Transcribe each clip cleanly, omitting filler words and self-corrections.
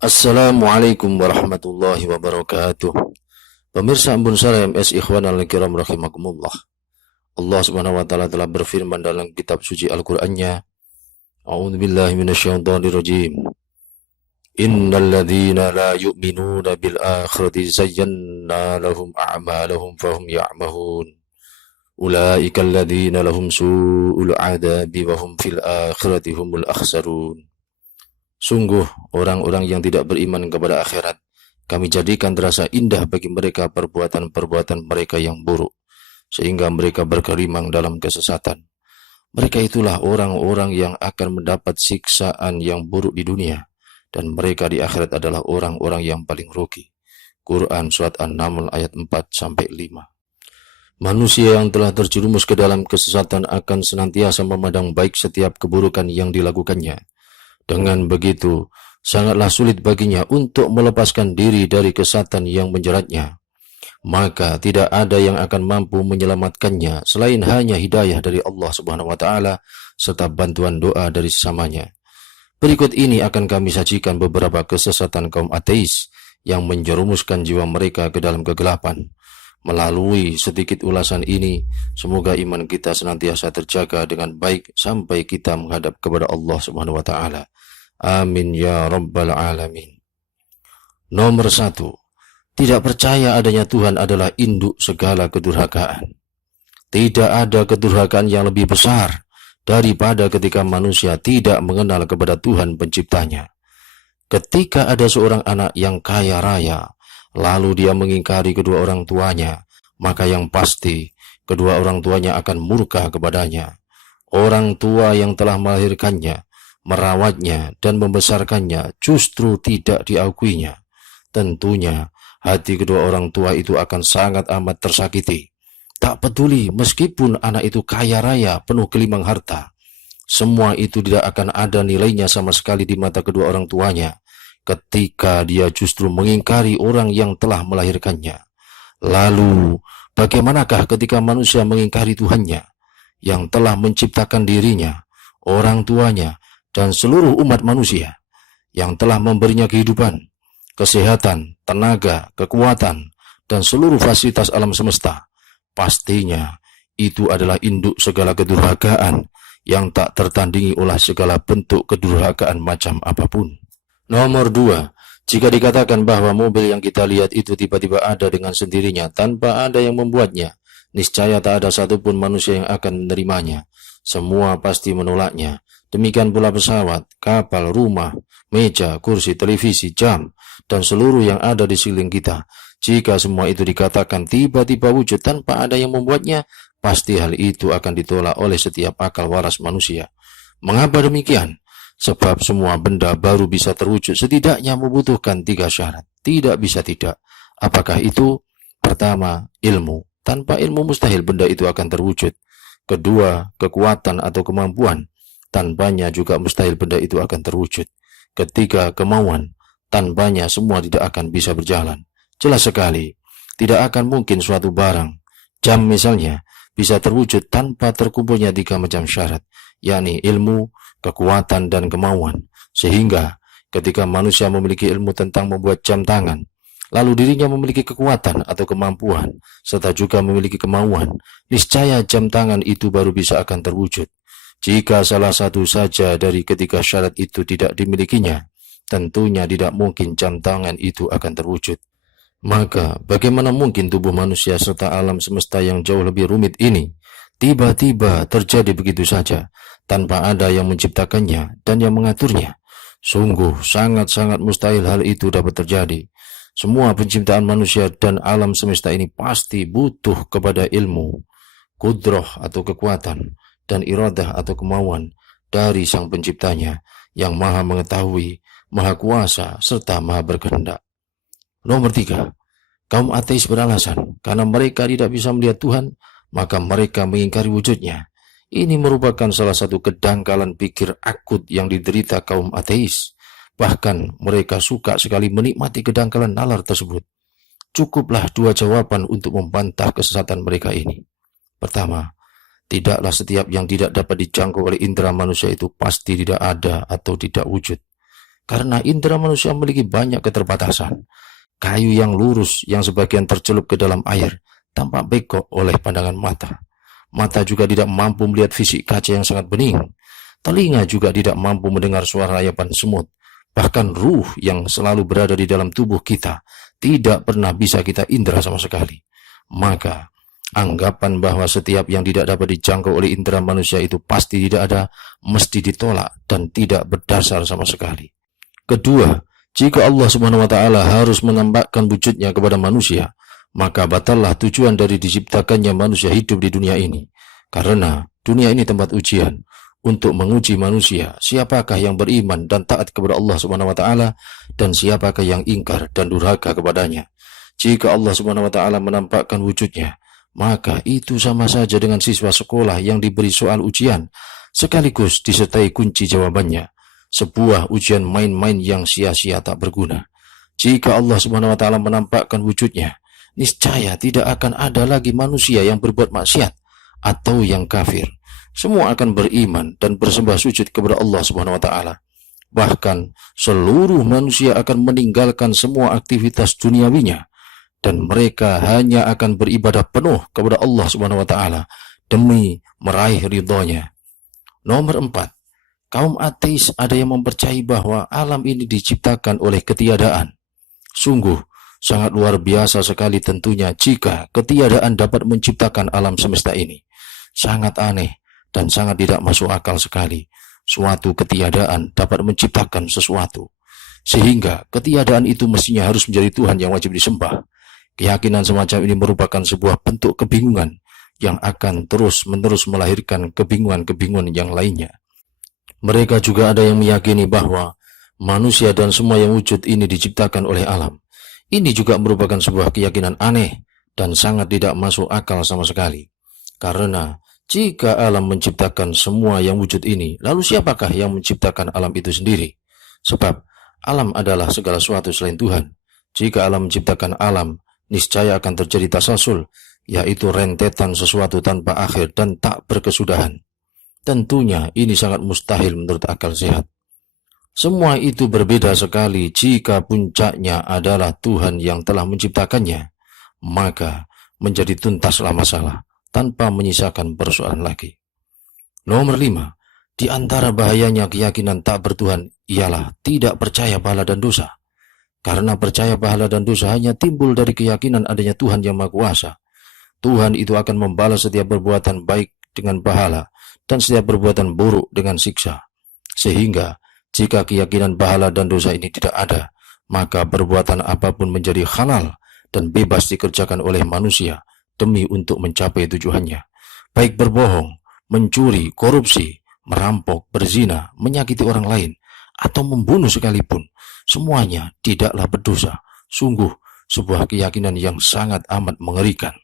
Assalamualaikum warahmatullahi wabarakatuh. Pemirsa Ambun Sara MS Ikhwan al-Kiram rahimakumullah. Allah Subhanahu wa taala telah berfirman dalam kitab suci Al-Qur'annya, A'udzubillahi minasyaitonir rajim. Innal ladzina la yu'minuna bil akhirati zayyana lahum a'malahum fahum ya'mahun. Ulaika alladzina lahum su'ul 'adabi wa hum fil akhirati humul akhsarun. Sungguh orang-orang yang tidak beriman kepada akhirat, kami jadikan terasa indah bagi mereka perbuatan-perbuatan mereka yang buruk, sehingga mereka bergelimang dalam kesesatan. Mereka itulah orang-orang yang akan mendapat siksaan yang buruk di dunia, dan mereka di akhirat adalah orang-orang yang paling rugi. Quran Surat An-Naml ayat 4-5. Manusia yang telah terjerumus ke dalam kesesatan akan senantiasa memandang baik setiap keburukan yang dilakukannya. Dengan begitu, sangatlah sulit baginya untuk melepaskan diri dari kesesatan yang menjeratnya. Maka tidak ada yang akan mampu menyelamatkannya selain hanya hidayah dari Allah Subhanahu wa taala serta bantuan doa dari sesamanya. Berikut ini akan kami sajikan beberapa kesesatan kaum ateis yang menjerumuskan jiwa mereka ke dalam kegelapan. Melalui sedikit ulasan ini, semoga iman kita senantiasa terjaga dengan baik sampai kita menghadap kepada Allah Subhanahu wa taala. Amin ya rabbal alamin. Nomor 1. Tidak percaya adanya Tuhan adalah induk segala kedurhakaan. Tidak ada kedurhakaan yang lebih besar daripada ketika manusia tidak mengenal kepada Tuhan penciptanya. Ketika ada seorang anak yang kaya raya, lalu dia mengingkari kedua orang tuanya, maka yang pasti kedua orang tuanya akan murka kepadanya. Orang tua yang telah melahirkannya, merawatnya dan membesarkannya justru tidak diakuinya. Tentunya hati kedua orang tua itu akan sangat amat tersakiti. Tak peduli meskipun anak itu kaya raya penuh gelimang harta, semua itu tidak akan ada nilainya sama sekali di mata kedua orang tuanya ketika dia justru mengingkari orang yang telah melahirkannya. Lalu bagaimanakah ketika manusia mengingkari Tuhannya yang telah menciptakan dirinya, orang tuanya, dan seluruh umat manusia, yang telah memberinya kehidupan, kesehatan, tenaga, kekuatan, dan seluruh fasilitas alam semesta? Pastinya itu adalah induk segala kedurhakaan yang tak tertandingi oleh segala bentuk kedurhakaan macam apapun. Nomor 2. Jika dikatakan bahwa mobil yang kita lihat itu tiba-tiba ada dengan sendirinya tanpa ada yang membuatnya, niscaya tak ada satupun manusia yang akan menerimanya. Semua pasti menolaknya. Demikian pula pesawat, kapal, rumah, meja, kursi, televisi, jam, dan seluruh yang ada di sekeliling kita. Jika semua itu dikatakan tiba-tiba wujud tanpa ada yang membuatnya, pasti hal itu akan ditolak oleh setiap akal waras manusia. Mengapa demikian? Sebab semua benda baru bisa terwujud setidaknya membutuhkan 3 syarat. Tidak bisa tidak. Apakah itu? Pertama, ilmu. Tanpa ilmu mustahil benda itu akan terwujud. Kedua, kekuatan atau kemampuan. Tanpanya juga mustahil benda itu akan terwujud. Ketiga, kemauan. Tanpanya semua tidak akan bisa berjalan. Jelas sekali, tidak akan mungkin suatu barang, jam misalnya, bisa terwujud tanpa terkumpulnya 3 macam syarat, yakni ilmu, kekuatan, dan kemauan. Sehingga ketika manusia memiliki ilmu tentang membuat jam tangan, lalu dirinya memiliki kekuatan atau kemampuan, serta juga memiliki kemauan, niscaya jam tangan itu baru bisa akan terwujud. Jika salah satu saja dari ketiga syarat itu tidak dimilikinya, tentunya tidak mungkin jam tangan itu akan terwujud. Maka bagaimana mungkin tubuh manusia serta alam semesta yang jauh lebih rumit ini tiba-tiba terjadi begitu saja tanpa ada yang menciptakannya dan yang mengaturnya? Sungguh sangat-sangat mustahil hal itu dapat terjadi. Semua penciptaan manusia dan alam semesta ini pasti butuh kepada ilmu, kudrah atau kekuatan, dan iradah atau kemauan dari sang penciptanya yang maha mengetahui, maha kuasa, serta maha berkehendak. Nomor 3. Kaum ateis beralasan karena mereka tidak bisa melihat Tuhan, maka mereka mengingkari wujudnya. Ini merupakan salah satu kedangkalan pikir akut yang diderita kaum ateis. Bahkan mereka suka sekali menikmati kedangkalan nalar tersebut. Cukuplah 2 jawaban untuk membantah kesesatan mereka ini. Pertama, tidaklah setiap yang tidak dapat dijangkau oleh indera manusia itu pasti tidak ada atau tidak wujud. karena indera manusia memiliki banyak keterbatasan. Kayu yang lurus yang sebagian tercelup ke dalam air tampak bengkok oleh pandangan mata. Mata juga tidak mampu melihat fisik kaca yang sangat bening. Telinga juga tidak mampu mendengar suara rayapan semut. Bahkan ruh yang selalu berada di dalam tubuh kita tidak pernah bisa kita indera sama sekali. Maka anggapan bahwa setiap yang tidak dapat dijangkau oleh indera manusia itu pasti tidak ada, mesti ditolak dan tidak berdasar sama sekali. Kedua, jika Allah Subhanahu wa Ta'ala harus menampakkan wujudnya kepada manusia, maka batallah tujuan dari diciptakannya manusia hidup di dunia ini. Karena dunia ini tempat ujian untuk menguji manusia, siapakah yang beriman dan taat kepada Allah Subhanahu wa Ta'ala, dan siapakah yang ingkar dan durhaka kepadanya. Jika Allah Subhanahu wa Ta'ala menampakkan wujudnya, maka itu sama saja dengan siswa sekolah yang diberi soal ujian sekaligus disertai kunci jawabannya. Sebuah ujian main-main yang sia-sia tak berguna. Jika Allah Subhanahu wa Ta'ala menampakkan wujudnya, niscaya tidak akan ada lagi manusia yang berbuat maksiat atau yang kafir. Semua akan beriman dan bersembah sujud kepada Allah Subhanahu wa Ta'ala. Bahkan seluruh manusia akan meninggalkan semua aktivitas duniawinya dan mereka hanya akan beribadah penuh kepada Allah Subhanahu wa Ta'ala demi meraih ridhonya. Nomor 4. Kaum ateis ada yang mempercayai bahwa alam ini diciptakan oleh ketiadaan. Sungguh, sangat luar biasa sekali tentunya jika ketiadaan dapat menciptakan alam semesta ini. Sangat aneh dan sangat tidak masuk akal sekali. Suatu ketiadaan dapat menciptakan sesuatu. Sehingga ketiadaan itu mestinya harus menjadi Tuhan yang wajib disembah. Keyakinan semacam ini merupakan sebuah bentuk kebingungan yang akan terus-menerus melahirkan kebingungan-kebingungan yang lainnya. Mereka juga ada yang meyakini bahwa manusia dan semua yang wujud ini diciptakan oleh alam. Ini juga merupakan sebuah keyakinan aneh dan sangat tidak masuk akal sama sekali. Karena jika alam menciptakan semua yang wujud ini, lalu siapakah yang menciptakan alam itu sendiri? Sebab alam adalah segala sesuatu selain Tuhan. Jika alam menciptakan alam, niscaya akan terjadi tasalsul, yaitu rentetan sesuatu tanpa akhir dan tak berkesudahan. Tentunya ini sangat mustahil menurut akal sehat. Semua itu berbeda sekali jika puncaknya adalah Tuhan yang telah menciptakannya, maka menjadi tuntaslah masalah tanpa menyisakan persoalan lagi. Nomor 5. Di antara bahayanya keyakinan tak bertuhan ialah tidak percaya pahala dan dosa. Karena percaya pahala dan dosa hanya timbul dari keyakinan adanya Tuhan yang Maha Kuasa. Tuhan itu akan membalas setiap perbuatan baik dengan pahala dan setiap perbuatan buruk dengan siksa. Sehingga jika keyakinan pahala dan dosa ini tidak ada, maka perbuatan apapun menjadi halal dan bebas dikerjakan oleh manusia demi untuk mencapai tujuannya. Baik berbohong, mencuri, korupsi, merampok, berzina, menyakiti orang lain, atau membunuh sekalipun, semuanya tidaklah berdosa. Sungguh sebuah keyakinan yang sangat amat mengerikan.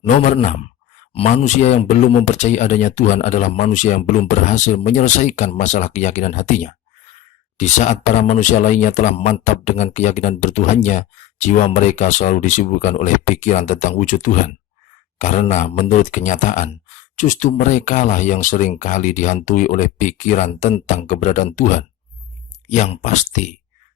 Nomor 6. Manusia yang belum mempercayai adanya Tuhan adalah manusia yang belum berhasil menyelesaikan masalah keyakinan hatinya. Di saat para manusia lainnya telah mantap dengan keyakinan bertuhannya, jiwa mereka selalu disibukkan oleh pikiran tentang wujud Tuhan. Karena menurut kenyataan, justru merekalah yang sering kali dihantui oleh pikiran tentang keberadaan Tuhan. Yang pasti,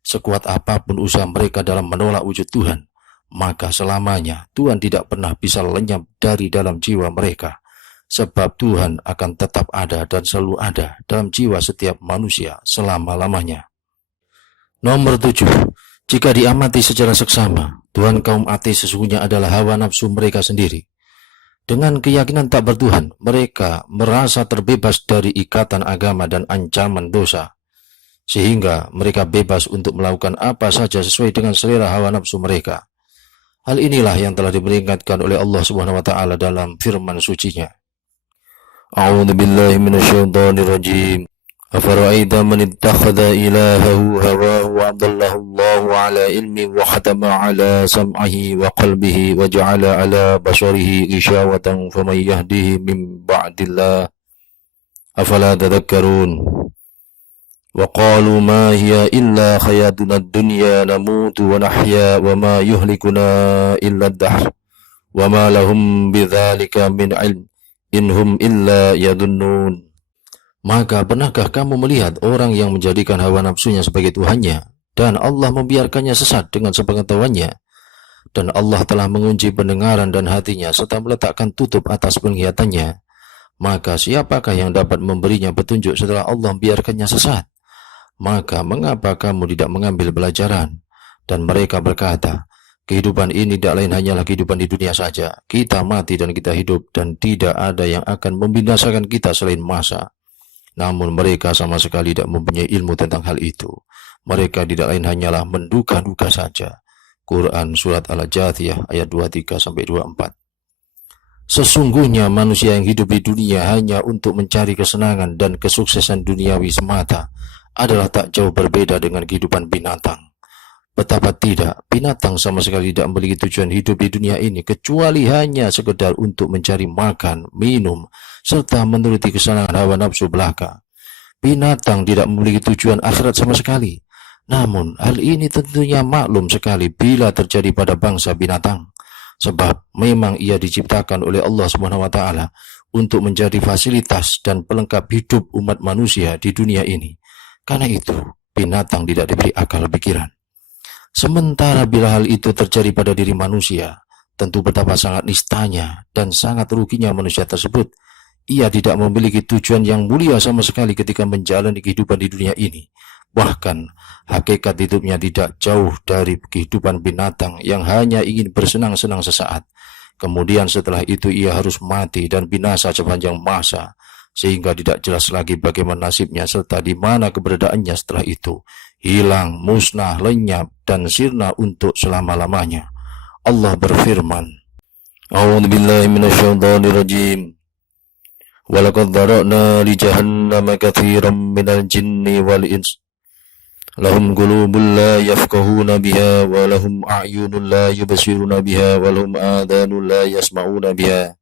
sekuat apapun usaha mereka dalam menolak wujud Tuhan, maka selamanya Tuhan tidak pernah bisa lenyap dari dalam jiwa mereka. Sebab Tuhan akan tetap ada dan selalu ada dalam jiwa setiap manusia selama-lamanya. Nomor 7. Jika diamati secara seksama, Tuhan kaum ateis sesungguhnya adalah hawa nafsu mereka sendiri. Dengan keyakinan tak bertuhan, mereka merasa terbebas dari ikatan agama dan ancaman dosa. Sehingga mereka bebas untuk melakukan apa saja sesuai dengan selera hawa nafsu mereka. Hal inilah yang telah diperingatkan oleh Allah Subhanahu wa Ta'ala dalam firman suci-Nya. A'udzu billahi minasyaitonir rajim. Afara'aita man ittakhadha ilahahu hawahu wa adallahu Allahu ala ilmi wa khatama ala sam'ihi wa qalbihi wa ja'ala ala basarihi ghishawatan faman yahdihi min ba'dillah afala tadhakkarun. Wa qalu ma hiya illa hayatuna ad-dunya namutu wa nahya wa ma yuhlikuna illa ad-dahr wa ma lahum bidzalika min ilm inhum illa yadunnun. Maka pernahkah kamu melihat orang yang menjadikan hawa nafsunya sebagai Tuhannya, dan Allah membiarkannya sesat dengan sepengetahuannya? Dan Allah telah mengunci pendengaran dan hatinya, serta meletakkan tutup atas penglihatannya. Maka siapakah yang dapat memberinya petunjuk setelah Allah membiarkannya sesat? Maka mengapa kamu tidak mengambil pelajaran? Dan mereka berkata, kehidupan ini tidak lain hanyalah kehidupan di dunia saja. Kita mati dan kita hidup, dan tidak ada yang akan membinasakan kita selain masa. Namun mereka sama sekali tidak mempunyai ilmu tentang hal itu. Mereka tidak lain hanyalah menduga-duga saja. Quran Surat Al-Jathiyah ayat 23-24. Sesungguhnya manusia yang hidup di dunia hanya untuk mencari kesenangan dan kesuksesan duniawi semata adalah tak jauh berbeda dengan kehidupan binatang. Betapa tidak, binatang sama sekali tidak memiliki tujuan hidup di dunia ini kecuali hanya sekedar untuk mencari makan, minum, serta menuruti kesenangan hawa nafsu belaka. Binatang tidak memiliki tujuan akhirat sama sekali. Namun, hal ini tentunya maklum sekali bila terjadi pada bangsa binatang. Sebab memang ia diciptakan oleh Allah SWT untuk menjadi fasilitas dan pelengkap hidup umat manusia di dunia ini. Karena itu, binatang tidak diberi akal pikiran. Sementara bila hal itu terjadi pada diri manusia, tentu betapa sangat nistanya dan sangat ruginya manusia tersebut. Ia tidak memiliki tujuan yang mulia sama sekali ketika menjalani kehidupan di dunia ini. Bahkan, hakikat hidupnya tidak jauh dari kehidupan binatang yang hanya ingin bersenang-senang sesaat. Kemudian setelah itu ia harus mati dan binasa sepanjang masa, sehingga tidak jelas lagi bagaimana nasibnya serta di mana keberadaannya setelah itu. Hilang, musnah, lenyap, dan sirna untuk selama-lamanya. Allah berfirman, A'udzubillahi minasyaitonirrajim. Walaqad dzara'na li jahannama katsiran minal jinni wal ins. Lahum qulubun la yafqahuna biha wa lahum a'yunun la yubsiruna biha wa lahum adhanun la yasma'una biha.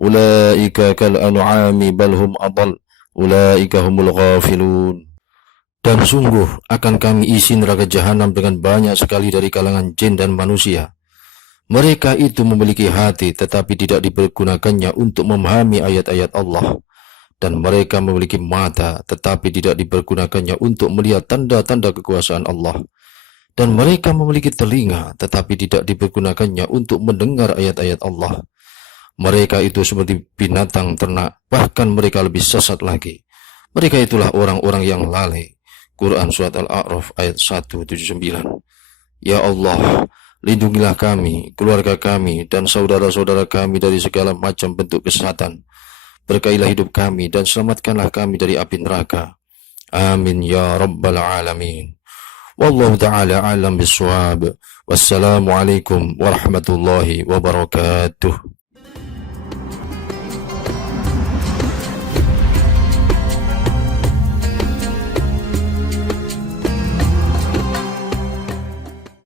Ulaika kal an'ami bal hum adall. Ulaika humul ghafilun. Dan sungguh akan kami isi neraka jahanam dengan banyak sekali dari kalangan jin dan manusia. Mereka itu memiliki hati tetapi tidak dipergunakannya untuk memahami ayat-ayat Allah. Dan mereka memiliki mata tetapi tidak dipergunakannya untuk melihat tanda-tanda kekuasaan Allah. Dan mereka memiliki telinga tetapi tidak dipergunakannya untuk mendengar ayat-ayat Allah. Mereka itu seperti binatang ternak, bahkan mereka lebih sesat lagi. Mereka itulah orang-orang yang lalai. Quran Surat Al-A'raf ayat 179. Ya Allah, lindungilah kami, keluarga kami, dan saudara-saudara kami dari segala macam bentuk kesesatan. Berkailah hidup kami dan selamatkanlah kami dari api neraka. Amin ya Rabbal Alamin. Wallahu ta'ala alam biswab. Wassalamualaikum warahmatullahi wabarakatuh.